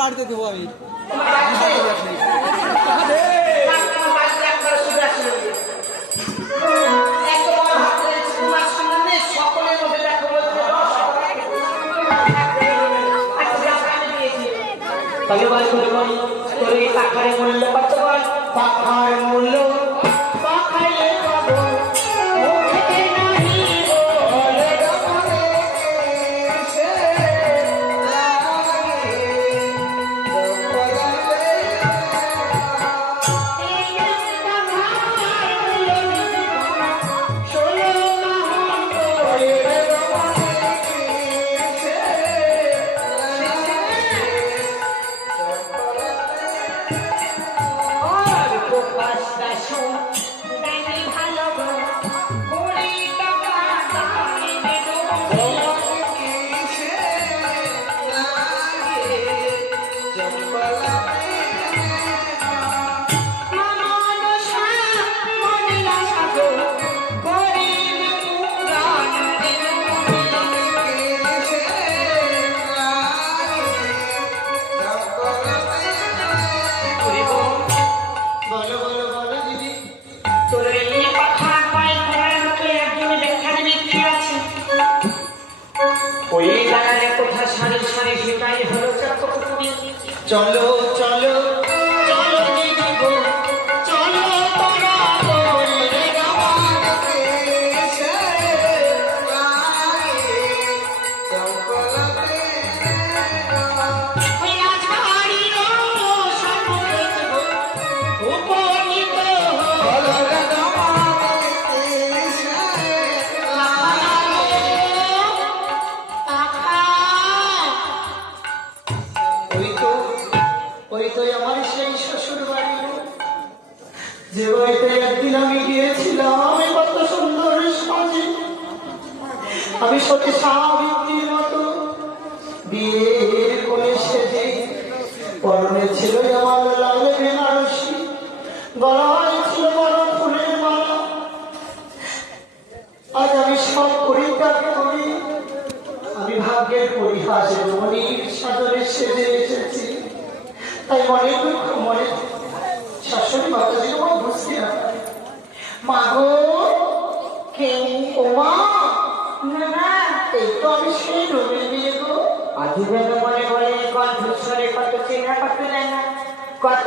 বাড়িতে দেবো আমি। তোর এই পাখার মূল্য কত? পাখার মূল্য পাখাইলে পাবো মুখে নাহি বলে গমনে সে লাগে চলো চলো চলো দিদি গো চলো তোরা বলে গমনে সে লাগে চম্পলাতে হইয়া ঝাড়ির সামনে উপনীত হলো গমনে সে লাগে ওই তো আমার সেই শ্বশুর বাড়ি, যে বাড়িতে একদিন আমি গিয়েছিলাম। আমি কত সুন্দর সাজে, আমি সত্যি সাবিত্রীর মতো বিয়ের কোলে সেজে, পরনে ছিল আমার লাল বেনারসি, গলায় ছিল বড় ফুলের মালা। আজ আমি সব পরিত্যাগ করি, আমি ভাগ্যের পরিহাসে মনির সাদরে সেজে এসেছি। তাই মনে দুঃখ, মনে শাশুড়ি মাতাজি তোমার বুঝতে না পারে। মা গো, কেউ ও মা, না এই তো আমি সেই রবি মেয়ে গো। আজীবন মনে বলে কণ্ঠস্বরে কত চেনা কত জানা, কত